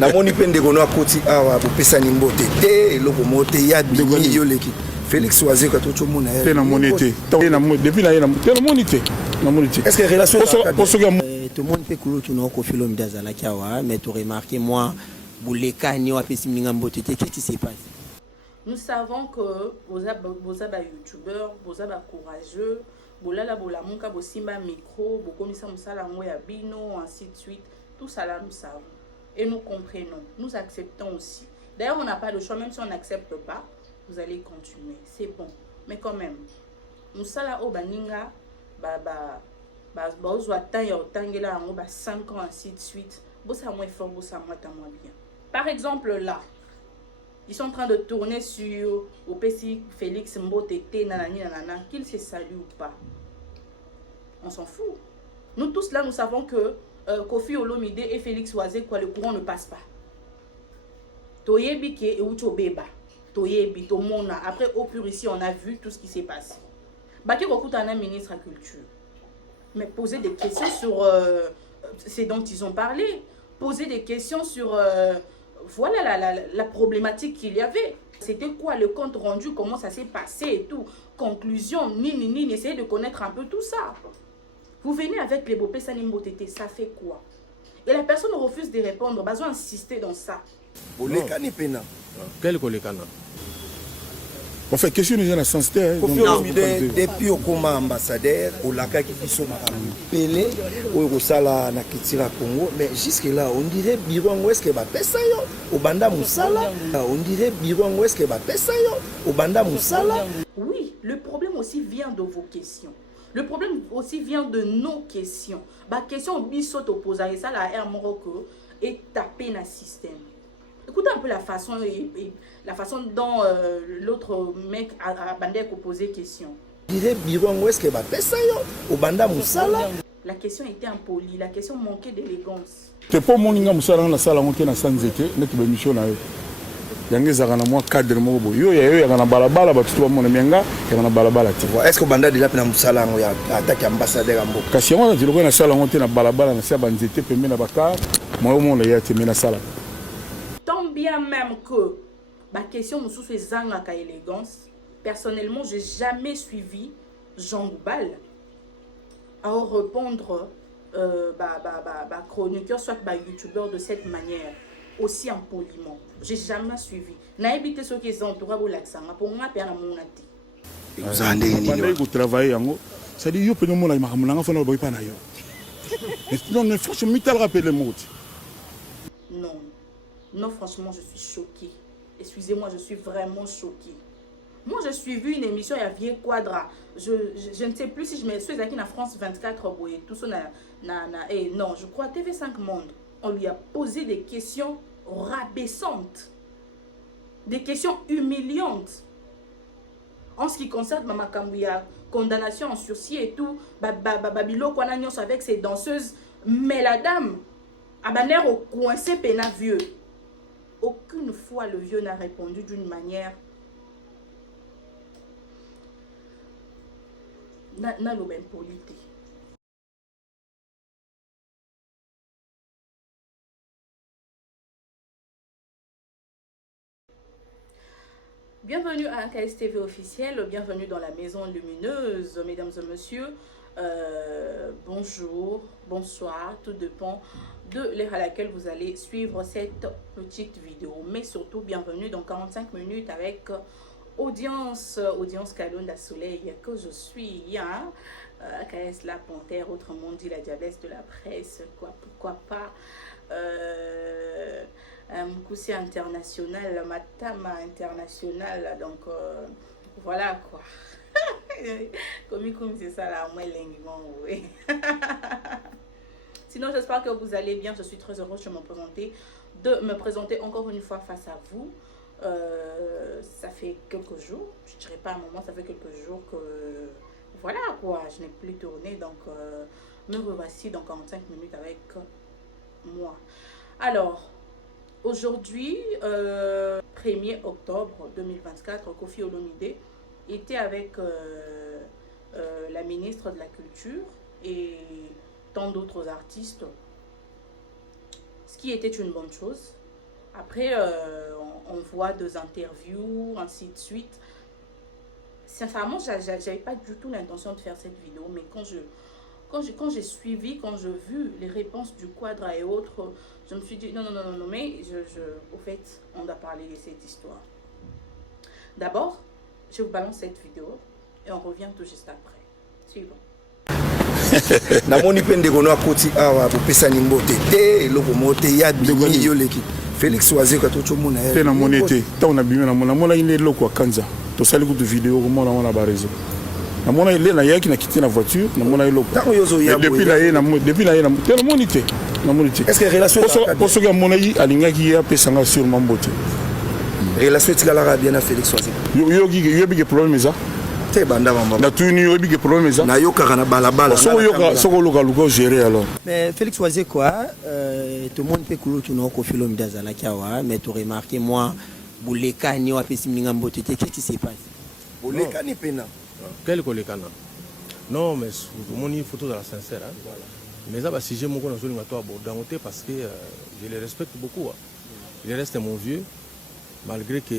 namoni pe ndeko no akoti awa bopesa nimbo te eloko mote ya bimi yoleki Félix Oise ka to mona te na monité depuis na te na monité na monité est-ce que relation tout le monde peut couler tout non Koffi Olomide azala kiawa mais tu remarqué moi bouleka ni wa pesi mninga mbote te qu'est-ce qui s'est passé? Nous savons que vos youtubeurs, vos courageux, bolala bolamuka bosimba micro, bokomisa musala ngo ya bino ainsi de suite, tout ça là nous savons et nous comprenons, nous acceptons aussi. D'ailleurs, on n'a pas de choix, même si on n'accepte pas, vous allez continuer, c'est bon. Mais quand même, musala o baninga ozwa tan ya otangela ngo 5 ans ainsi de suite. Bossa moins fort, bossa moins bien. Par exemple là, ils sont en train de tourner sur Opesi Félix Mbotete nanani nanana, qu'il se salue ou pas. On s'en fout. Nous tous là, nous savons que Koffi Olomide et Félix Oise, quoi, le courant ne passe pas. Toyebi ke e ucho beba. Toyebi, tomona. Après, au pur ici, on a vu tout ce qui s'est passé. Baki Rokuta un ministre à culture. Mais poser des questions sur ce dont ils ont parlé. Poser des questions sur voilà la problématique qu'il y avait. C'était quoi le compte rendu, comment ça s'est passé et tout. Conclusion, ni, essayez de connaître un peu tout ça. Vous venez avec les Bopesa Nimbotete, ça fait quoi? Et la personne refuse de répondre, bah, on insister dans ça. Quel Kolekana? En fait, question déjà la sensité. Koffi Olomide depuis au coma ambassadeur au laka qui sont pelé au sala na kitira Congo, mais jusque là on dirait biron est-ce que va pesa yo au banda musala, on dirait biron est-ce que va pesa yo au banda musala. Oui, le problème aussi vient de vos questions. Le problème aussi vient de nos questions. Bah question bisot opposé ça la air moroko est tapé dans le système. Écoutez un peu la façon dont l'autre mec a posé question. La question était impolie, la question manquait d'élégance. C'est pas mon ingam sala na sala ngote na sanzete net be mission na yo. Yange zaka na moi cadre mo bo. Yo ya na balabala ba tutu ba mona menga ya na balabala ti. Est-ce que banda déjà na musala ngo ya attaque ambassadeur ambo. Kasi ngo na diloko na sala ngote na balabala na sia banzete pembe na baka. Moi au monde ya te mena sala. Bien même que ma question me sous zangaka élégance, personnellement j'ai jamais suivi Jean Goubal à répondre chroniqueur soit youtubeur de cette manière aussi impoliment. J'ai jamais suivi. Na évité ce qui est entouré au l'accent pour moi père na monati. Vous allez vous travailler en ça dit yo pe no mona makamulanga fona boy pa na yo. Non ne faut me rappeler le mot. Non, franchement, je suis choquée. Excusez-moi, je suis vraiment choquée. Moi, j'ai suivi une émission, il y a Vieux Quadra. Je ne sais plus si je me suis aquí na France 24, tout ça, non, je crois TV5 Monde. On lui a posé des questions rabaissantes. Des questions humiliantes. En ce qui concerne Mama Kambouya, condamnation en sursis et tout, Babilo Kwanagnos avec ses danseuses, mais la dame, a l'air au coincé pena vieux. Aucune fois le vieux n'a répondu d'une manière n'a l'aubaine polité. Bienvenue à AKS TV officiel, bienvenue dans la maison lumineuse, mesdames et messieurs. Bonjour, bonsoir, tout dépend de l'heure à laquelle vous allez suivre cette petite vidéo. Mais surtout, bienvenue dans 45 minutes avec audience Kalonda Soleil que je suis. Hein? AKS La Panthère, autrement dit la diablesse de la presse, pourquoi pas. Moussi international, Matama international, donc voilà quoi. Comme c'est ça là, moi oui. Sinon, j'espère que vous allez bien. Je suis très heureuse de me présenter encore une fois face à vous. Ça fait quelques jours, je ne dirais pas un moment, ça fait quelques jours que voilà quoi, je n'ai plus tourné. Donc, me revoici dans 45 minutes avec moi. Alors, aujourd'hui, 1er octobre 2024, Koffi Olomide était avec la ministre de la Culture et tant d'autres artistes, ce qui était une bonne chose. Après, on voit des interviews, ainsi de suite. Sincèrement, j'avais pas du tout l'intention de faire cette vidéo, mais quand j'ai suivi, quand j'ai vu les réponses du Quadra et autres, je me suis dit non, mais au fait, on doit parler de cette histoire. D'abord, je vous balance cette vidéo et on revient tout juste après. Suivons. namoni mpe ndeko no akoti awa bopesani mbote te eloko moko te ya bimi yo leki Félix Wazeka tocomona te namoni te ntango na bimi namonaki nde eloko ya kanza tosali kutu video komona ngo na bareseau namona ele nayaki nakiti na voiture namona eloko ntango yo ozoya depuis na ye te namoni te est-ce que relation po soki amonaki alingaki ye apesanga sûrement mbote relation etikalaka bien na Félix Wazeka yobike problème eza te banda mama natuni oyebike problème eza nayokaka na balabala soko oluka luka ogérer alors mais Félix Wazeka tout le monde peut kulutu na okofilo midazalaki awa mais tu remarqué moi bolekani wapesi mninga mbote te qu'est-ce qui s'est passé bolekani pena quel kolekana non mais omoni photo de la sincère hein? Voilà. Mais ça va sujet moko na zolinga to abordango te parce que je les respecte beaucoup hein? Il reste mon vieux malgré que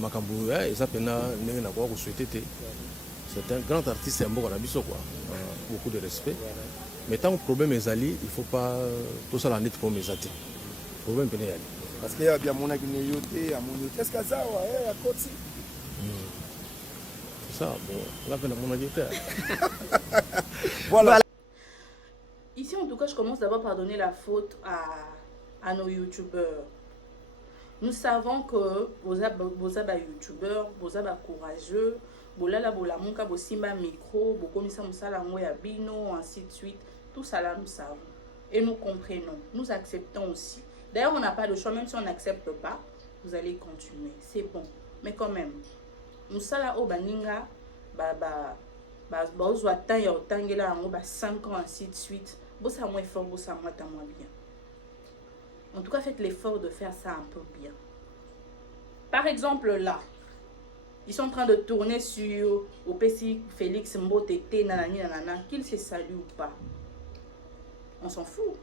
makambo eza pena ndenge nakoka kosouhaite te c'est un grand artiste ya mboka na biso quoi beaucoup de respect mais tant que problème ezali il faut pas tosala neti comme eza te problème pene yali parce que ya bien monaki ne yo te amoni te est-ce que ça wa ya koti c'est ça bon là pena monaki te voilà. Ici en tout cas je commence d'abord par donner la faute à nos youtubeurs. Nous savons que vous êtes youtubeurs, vous êtes courageux, vous êtes bolamuka, vous simba micro, vous commissaire musala ngoya bino, ainsi de suite. Tout ça là nous savons et nous comprenons, nous acceptons aussi. D'ailleurs on n'a pas le choix, même si on n'accepte pas, vous allez continuer, c'est bon. Mais quand même, musala o baninga, bazwa temps ya otangela ngo 5 ans ainsi de suite. Bossa moins fort, bossa moins bien. En tout cas, faites l'effort de faire ça un peu bien. Par exemple, là, ils sont en train de tourner sur OPC Félix Mbote, nanani, nanana, qu'ils se saluent ou pas. On s'en fout.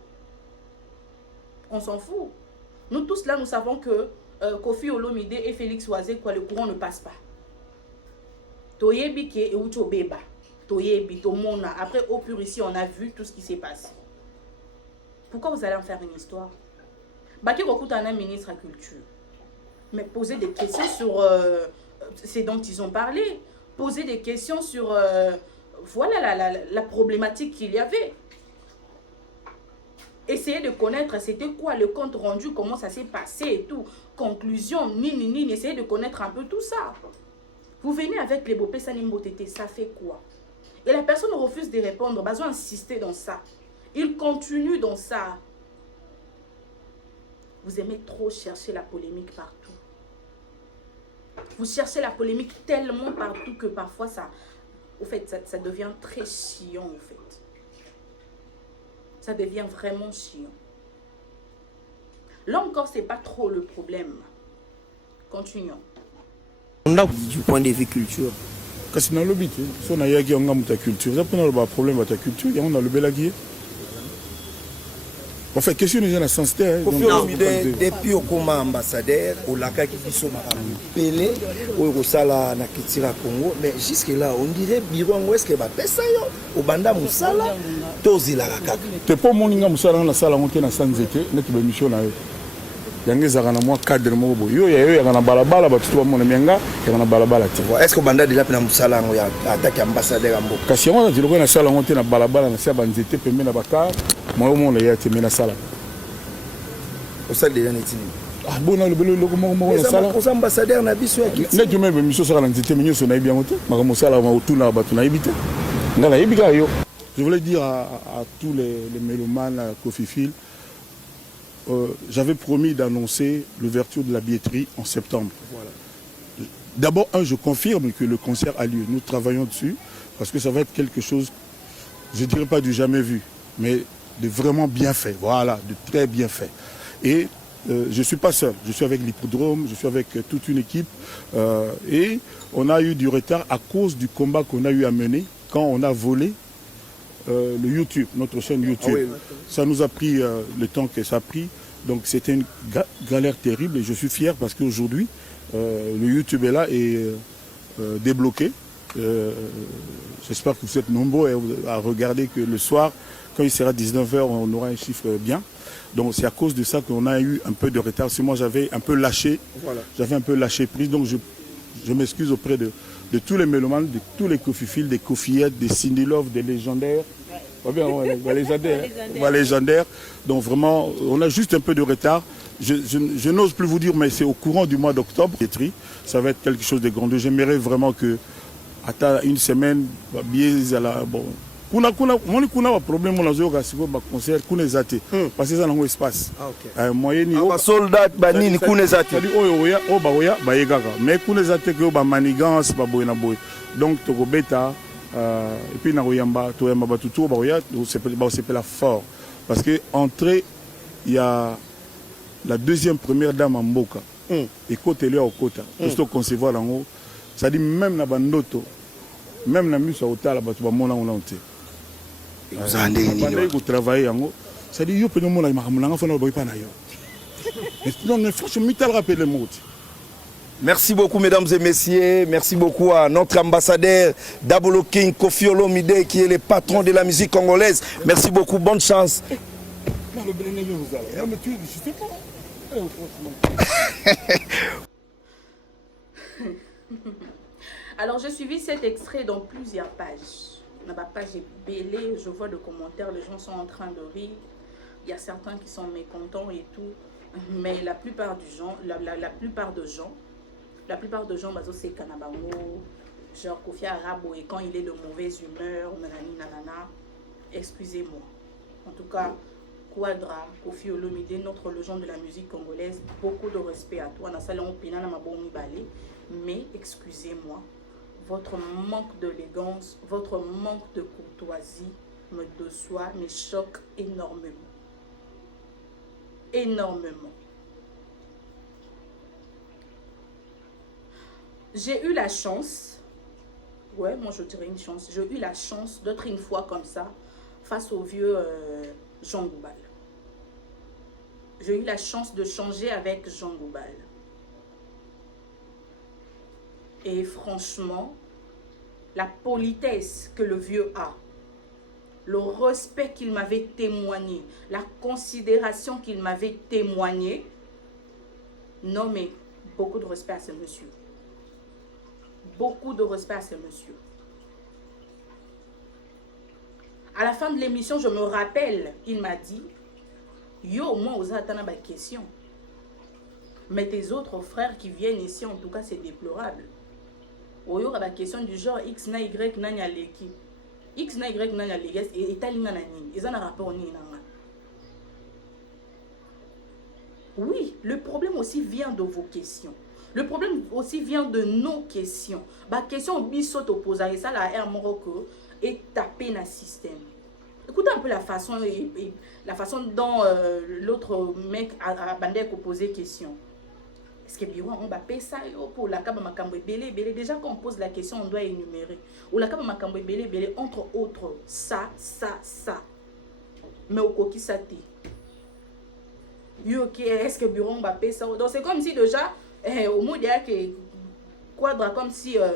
On s'en fout. Nous tous là, nous savons que Kofi Olomide et Félix Wazeka, le courant ne passe pas. Toyebi ke eucho beba. Toyebi, tomona. Après, au pur ici, on a vu tout ce qui s'est passé. Pourquoi vous allez en faire une histoire? Baki Rokuta un ministre à la culture. Mais poser des questions sur ce dont ils ont parlé. Poser des questions sur voilà la problématique qu'il y avait. Essayer de connaître c'était quoi le compte rendu, comment ça s'est passé et tout. Conclusion, ni. Essayez de connaître un peu tout ça. Vous venez avec les Bopé Sanimbotété, ça fait quoi? Et la personne refuse de répondre. Bazo insister dans ça. Il continue dans ça. Vous aimez trop chercher la polémique partout. Vous cherchez la polémique tellement partout que parfois ça devient très chiant en fait. Ça devient vraiment chiant. Là encore, c'est pas trop le problème. Continuons. Du point de vue culture. Kasi na lobi te so na yaki nga muta culture ça pona le problème ta culture ya on a le belagi. En fait, question n'est pas sens terre. Depuis okoma ambassadeur, olakaki biso makambo pele, oyo sala na kitira Congo, mais jusque là on dirait birongo est-ce que ba pesa yo obanda musala tozila kaka. Te po moninga musala na sala ngote na sanzete neti ba mission na yo. Yangeza kana mwa cadre moko bo. Yo ya kana balabala ba tutu ba mona mianga ya kana balabala te. Est-ce que banda déjà na musala ngo ya attaque ambassadeur ambo. Kasi yango na diloko na sala ngote na balabala na sia banzete pembe na bakar. Moi au monde ya te mena sala. Au sala déjà netini. Ah bon na le belo loko moko na sala. Aux ambassadeurs na biso ya kitira. Ne tu même mission sala na nzete menyo so na bien ngote. Maka sala ma otuna ba tuna ibite. Ngala ibika yo. Je voulais dire à tous les mélomanes à Kofi Phil, j'avais promis d'annoncer l'ouverture de la billetterie en septembre. Voilà. D'abord, je confirme que le concert a lieu. Nous travaillons dessus parce que ça va être quelque chose, je ne dirais pas du jamais vu, mais de vraiment bien fait. Voilà, de très bien fait. Et je ne suis pas seul. Je suis avec l'Hippodrome, je suis avec toute une équipe. Et on a eu du retard à cause du combat qu'on a eu à mener quand on a volé le YouTube, notre chaîne YouTube. Ah oui. Ça nous a pris le temps que ça a pris. Donc c'était une galère terrible et je suis fier parce qu'aujourd'hui, le YouTube est là et débloqué. J'espère que vous êtes nombreux à regarder que le soir, quand il sera 19h, on aura un chiffre bien. Donc c'est à cause de ça qu'on a eu un peu de retard. Parce que moi j'avais un peu lâché, prise. Donc je m'excuse auprès de tous les mélomanes, de tous les Kofifils, des Kofiettes, des Cindy Love, des légendaires. Légendaires. Donc vraiment, on a juste un peu de retard. Je n'ose plus vous dire, mais c'est au courant du mois d'octobre. Ça va être quelque chose de grand. J'aimerais vraiment que, à une semaine, bon, kuna problème on a concert kuna zate parce que ça n'a espace moyen ni soldat banini kuna zate oya ba mais kuna zate que ba manigance ba boy na boy donc to beta et puis na oyamba to yamba batutu ba oya c'est la fort parce que entrée il y a la deuxième première dame en Mboka et côté là au kota pour concevoir en haut ça dit même na bandoto même na musa otala batu ba mona on onté vous allez travailler en haut ça dit yo penyo mona makamulanga fona boy pa na yo non franchement mital rappel le mot. Merci beaucoup mesdames et messieurs, merci beaucoup à notre ambassadeur Dabolo King Koffi Olomide qui est le patron de la musique congolaise. Merci beaucoup, bonne chance. Alors j'ai suivi cet extrait dans plusieurs pages. Dans ma page est belée, je vois de commentaires, les gens sont en train de rire. Il y a certains qui sont mécontents et tout. Mais la plupart des gens, la plupart de gens, c'est Kanabango, genre Kofi Arabo, et quand il est de mauvaise humeur, nanana, excusez-moi. En tout cas, Quadra, Koffi Olomide, notre légende de la musique congolaise, beaucoup de respect à toi. Mais excusez-moi, votre manque d'élégance, votre manque de courtoisie me déçoit, me choque énormément. Énormément. J'ai eu la chance, ouais, moi je dirais une chance, j'ai eu la chance d'être une fois comme ça face au vieux Jean Goubal. J'ai eu la chance de changer avec Jean Goubal. Et franchement, la politesse que le vieux a, le respect qu'il m'avait témoigné, la considération qu'il m'avait témoigné, non mais beaucoup de respect à ce monsieur. Beaucoup de respect à ce monsieur. À la fin de l'émission, je me rappelle, il m'a dit, yo, moi, vous attendez ma question. Mais tes autres frères qui viennent ici, en tout cas, c'est déplorable. Il y aura la question du genre X na Y na nyaleki. X na Y na nyaleki. Et talinga na nini. Ils ont un rapport ni nanga. Oui, le problème aussi vient de vos questions. Le problème aussi vient de nos questions. La question bisot opposée ça la R Morocco est tapé dans le système. Écoutez un peu la façon dont l'autre mec a posé question. Est-ce que Biro on va payer ça pour la caba makambo belé belé déjà quand on pose la question on doit énumérer. Ou la caba makambo belé belé entre autres ça. Mais au coquille ça té. Yo qui est-ce que Biro on va payer ça. Donc c'est comme si déjà au moins il y a que quadra comme si à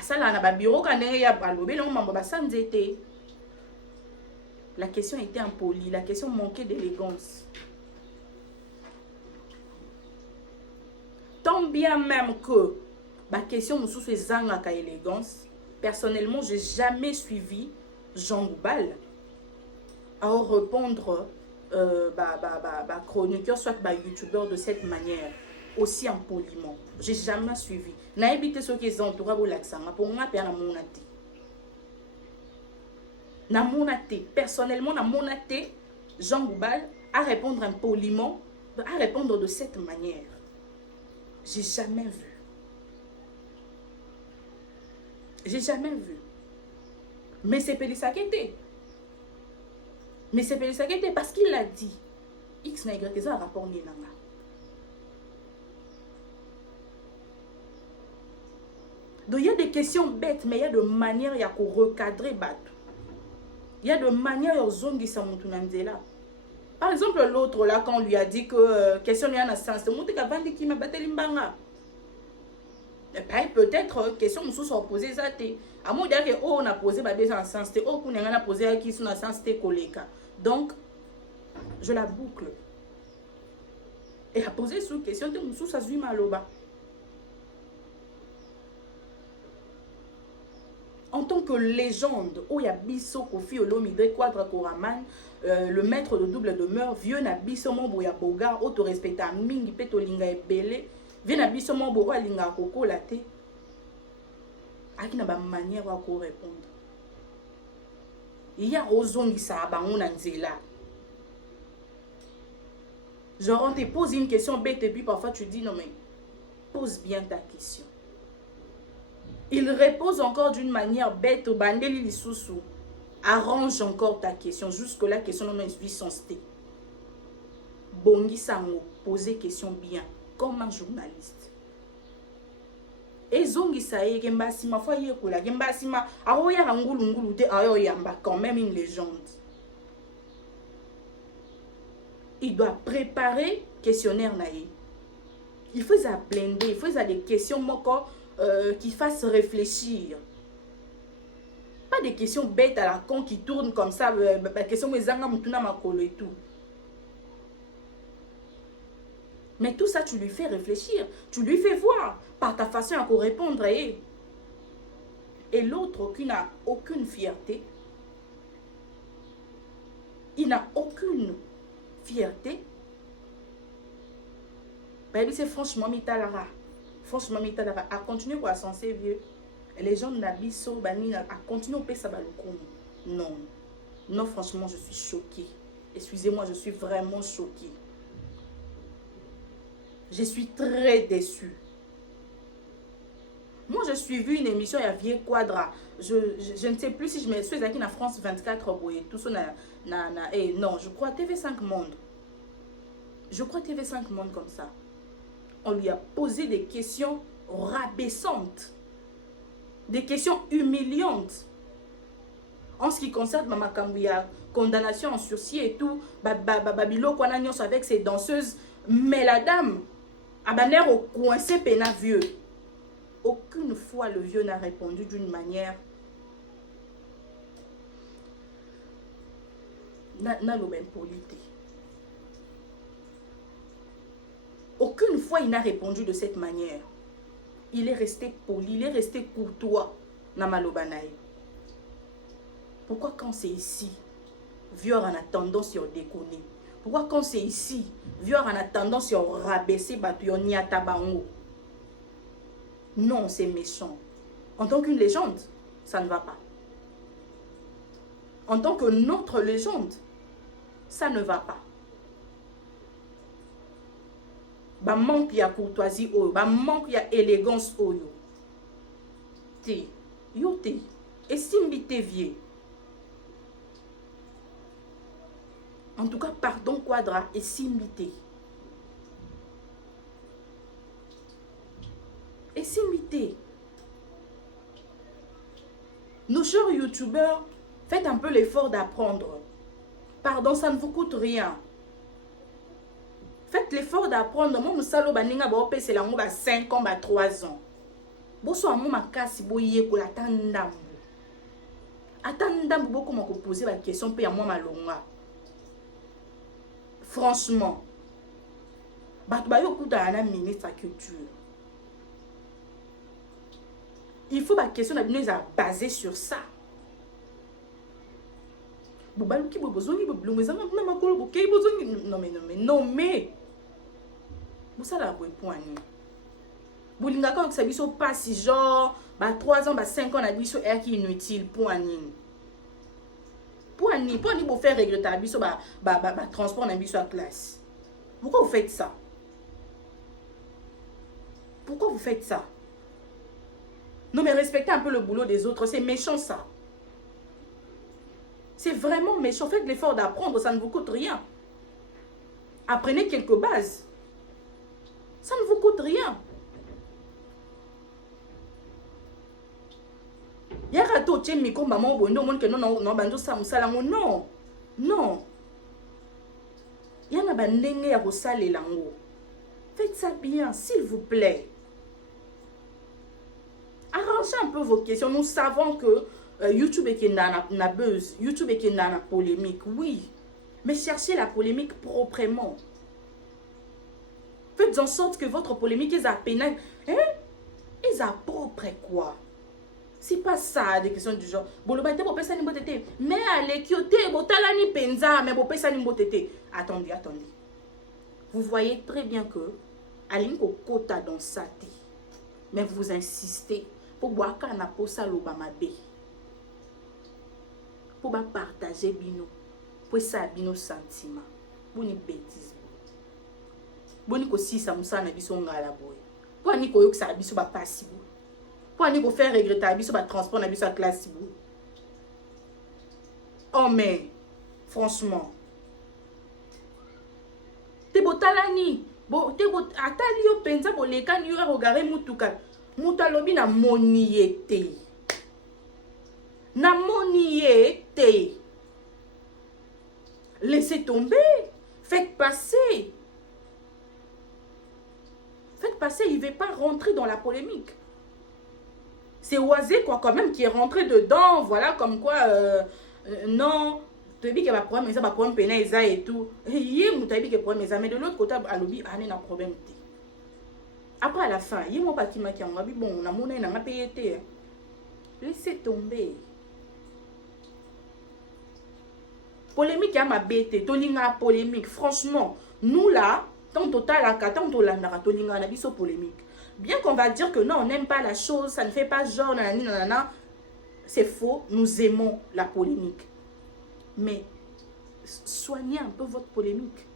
ça là na bureau quand il y a balobé on m'a ça nzete. La question était impolie, la question manquait d'élégance. Tant bien même que ma question me soucie zangaka élégance, personnellement, j'ai jamais suivi Jean Goubal à répondre chroniqueur soit youtubeur de cette manière, aussi impoliment. J'ai jamais suivi. N'a évité ce qui est entouré pour l'accent. Pour moi, c'est na monaté. Personnellement, na monaté, Jean Goubal à répondre impoliment, à répondre de cette manière. J'ai jamais vu. J'ai jamais vu. Mais c'est Pélisakete. Mais c'est Pélisakete parce qu'il l'a dit. X n'a Y, c'est un rapport ni nanga. Donc il y a des questions bêtes, mais il y a de manières, il y a qu'on recadrer battre. Il y a de manières, il y a zongi sa moutounanzela. Par exemple, l'autre, là, quand on lui a dit que question lui a un sens, qui m'a battu l'imbanga. Peut-être question nous soit posée ça à moi dire que on a posé babé en sens oh qu'on a posé à qui son sens collègue. Donc je la boucle. Et à poser sous question de nous ça zui maloba. En tant que légende, Oyabiso Kofi Olomide Quadra Koraman, le maître de double demeure, vieux Nabiso Moboya Boga, auto-respectant Mingi Petolinga et Belé, vieux Nabiso Moboya Linga Koko Late, à qui n'a pas manière à répondre. Il y a Ozongi Sabangon Anzela. Genre, on te pose une question bête et puis parfois tu dis non, mais pose bien ta question. Il repose encore d'une manière bête au bandeli lisusu. Arrange encore ta question. Jusque la question non est sensée. Bongi sango, poser question bien, comme un journaliste. Et zongi saye gembasi ma foi yekola gembasi ma aoya ngulu ngulu te ayo yamba quand même une légende. Il doit préparer questionnaire naïe. Il faut ça blender, il faut ça des questions moko qui fassent réfléchir. Pas des questions bêtes à la con qui tournent comme ça, questions mezanga mutuna makolo et tout. Mais tout ça, tu lui fais réfléchir, tu lui fais voir par ta façon à répondre. Et l'autre qui n'a aucune fierté, il n'a aucune fierté. Ben, c'est franchement mitalara. Franchement, à continuer à censer vieux. Les gens n'abisso, bani, à continuer au pesa balocon. Non. Non, franchement, je suis choquée. Excusez-moi, je suis vraiment choquée. Je suis très déçue. Moi, je suis vu une émission, il y a Vieux Quadra. Je ne sais plus si je me suis aquí na France 24, tout ça, non, je crois TV5 Monde. Je crois TV5 Monde comme ça. On lui a posé des questions rabaissantes, des questions humiliantes. En ce qui concerne Mama Kambouya, condamnation en sursis et tout, Babilo Kwanagnos avec ses danseuses, mais la dame, Abaner au coincé pena vieux. Aucune fois le vieux n'a répondu d'une manière. N'a le même polité. Aucune fois il n'a répondu de cette manière. Il est resté poli, il est resté courtois. Namalobanaï. Pourquoi quand c'est ici, vieux en a tendance à déconner? Pourquoi quand c'est ici, vieux en a tendance à rabaisser Batuyoni à Tabango? Non, c'est méchant. En tant qu'une légende, ça ne va pas. En tant que notre légende, ça ne va pas. Ba manque ya courtoisie oyo, ba manque ya élégance oyo. Te, yo te, estime te vieux. En tout cas, pardon Quadra, estime te. Estime te. Nos chers youtubeurs, faites un peu l'effort d'apprendre. Pardon, ça ne vous coûte rien. Faites l'effort d'apprendre. Moi, je baninga ba opé c'est la ngo ba 5 ans, ba 3 ans. Boso amu makasi boye ko la tandambu. Atandambu boko mako poser la question pe ya moi malonga. Franchement. Bato ba yo kuta na ministre culture. Il faut la question nous a basé sur ça. Bobaluki bobozongi boblumezanga na makolo bokei bozongi non mais ça la point ni bolinga ka ça biso passe genre ba 3 ans ba 5 ans na biso est qui inutile point ni bo faire regretter biso ba transport na biso à classe. Pourquoi vous faites ça? Pourquoi vous faites ça? Non mais respectez un peu le boulot des autres, c'est méchant ça. C'est vraiment méchant. Faites l'effort d'apprendre, ça ne vous coûte rien. Apprenez quelques bases. Ça ne vous coûte rien. Il y a rato tché miko maman bondo monde que non bando ça musala non. bandenge ya kosalela ngo. Faites ça bien, s'il vous plaît. Arrangez un peu vos questions. Nous savons que YouTube est na buzz, YouTube est na polémique, oui. Mais cherchez la polémique proprement. Faites en sorte que votre polémique est à peine, est à propre quoi. C'est pas ça, des questions du genre. Bolobate bo pesa ni mbotete. Mais allez kiote botala ni penza, mais bo pesa ni mbotete. Attendez. Vous voyez très bien que alinko kota dans sa té. Mais vous insistez pour boire kana posa lobama be. Pour ba partager bino. Pour ça bino sentiment. Boni bêtise. Boni ko si sa musa na biso ngala boy. Pour ani ko yoksa biso ba pasibo. Pour ani ko faire regretter biso ba transport na biso classe bo. Oh mais franchement. Te botalani, atali yo penza boleka ni yo regarder mutuka. Muta lobi na moniete. Na moniete. Laissez tomber. Faites passer. Faites passer, il ne veut pas rentrer dans la polémique. C'est Oisé quoi quand même qui est rentré dedans, voilà comme quoi non, tu as dit qu'il y a un problème, mais il y a un problème pénal et tout. Hier, tu as dit qu'il y a un problème, mais de l'autre côté, à l'objet, il y a un problème. Après à la fin, il y a un pas qui m'a dit bon, on a monnaie, on a payé. Laissez tomber. Polémique, il y a ma bête, tolinga polémique. Franchement, nous là, tant total à tant tolandara, tolinga, on a dit polémique. Bien qu'on va dire que non, on n'aime pas la chose, ça ne fait pas genre, nanana, c'est faux, nous aimons la polémique. Mais soignez un peu votre polémique.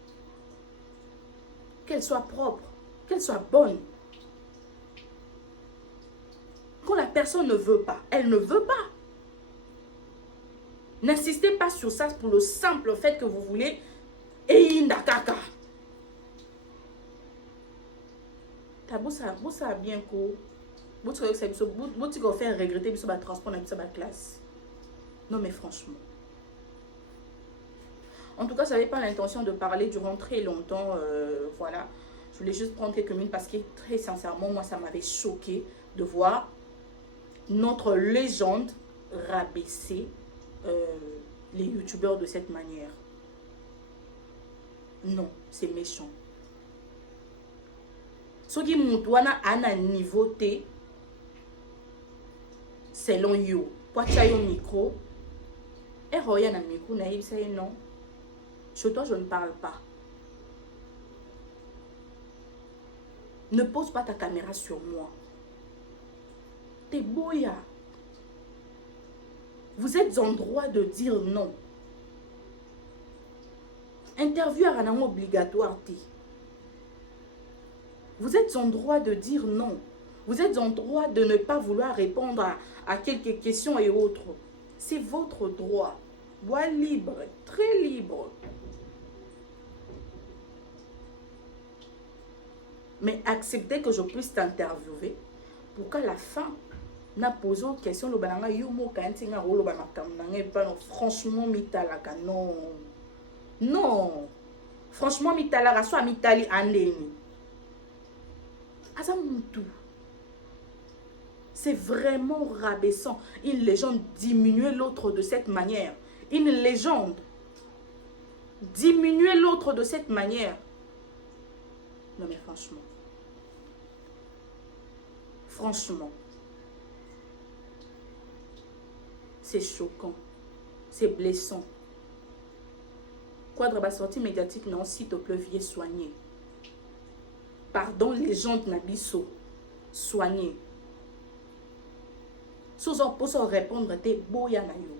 Qu'elle soit propre, qu'elle soit bonne. Quand la personne ne veut pas, elle ne veut pas. N'insistez pas sur ça pour le simple fait que vous voulez Einda kaka. Ça bien ko. Vous faire regretter biso ba transport na biso ba classe. Non mais franchement. En tout cas, ça n'avait pas l'intention de parler durant très longtemps. Voilà. Je voulais juste prendre quelques minutes parce que très sincèrement, moi, ça m'avait choqué de voir notre légende rabaisser les youtubeurs de cette manière. Non, c'est méchant. Ce qui moutouana a un niveau T, selon you. Pour tu as un micro, et roya un micro, naïf, c'est non. Chez toi, je ne parle pas. Ne pose pas ta caméra sur moi. T'es boya. Vous êtes en droit de dire non. Interview à un obligatoire. Vous êtes en droit de dire non. Vous êtes en droit de ne pas vouloir répondre à quelques questions et autres. C'est votre droit. Bois libre, très libre. Mais acceptez que je puisse t'interviewer pour qu'à la fin, n'a posé une question, franchement, mitalaka, non. Non. Franchement, mitalaka, soit mitali andeni. Azamutu. C'est vraiment rabaissant. Une légende diminuer l'autre de cette manière. Une légende diminuer l'autre de cette manière. Non mais franchement. Franchement. C'est choquant. C'est blessant. Quadre ba sortie médiatique, non, s'il te plaît, viens soigner. Pardon, légende nabiso. Soigner. Sous en pour répondre, t'es boya na yo.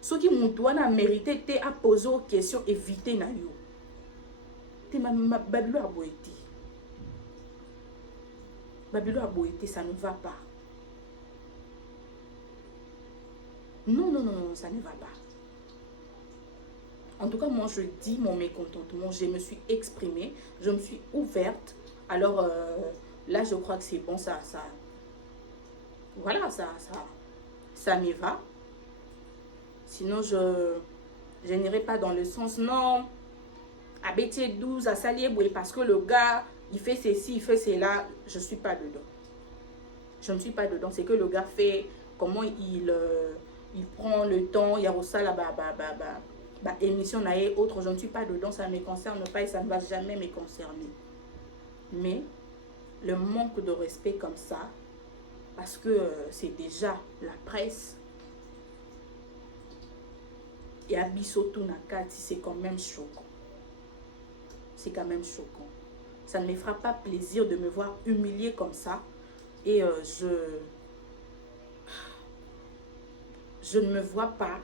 Ceux qui m'ont mérité, t'es à poser aux questions, éviter na yo. T'es ma babilo a boéti. Babilo a boéti, ça ne va pas. Non, non, non, non, ça ne va pas. En tout cas, moi, je dis mon mécontentement. Je me suis exprimée, je me suis ouverte. Alors, là, je crois que c'est bon, voilà, ça m'y va. Sinon, je n'irai pas dans le sens, non, à Bétier 12, à Saliéboué, parce que le gars, il fait ceci, il fait cela, je ne suis pas dedans. Je ne suis pas dedans. C'est que le gars fait, comment il prend le temps, il y a aussi la émission et autres. Je ne suis pas dedans, ça ne me concerne pas et ça ne va jamais me concerner. Mais le manque de respect comme ça, parce que c'est déjà la presse, et Abisoto Nakati, c'est quand même choquant. C'est quand même choquant. Ça ne me fera pas plaisir de me voir humiliée comme ça. Et je ne me vois pas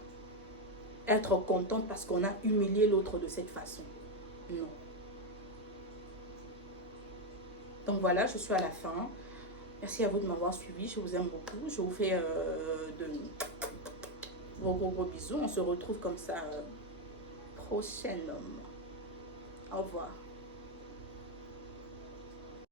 être contente parce qu'on a humilié l'autre de cette façon. Non. Donc voilà, je suis à la fin. Merci à vous de m'avoir suivi. Je vous aime beaucoup. Je vous fais de gros bisous. On se retrouve comme ça prochainement. Au revoir.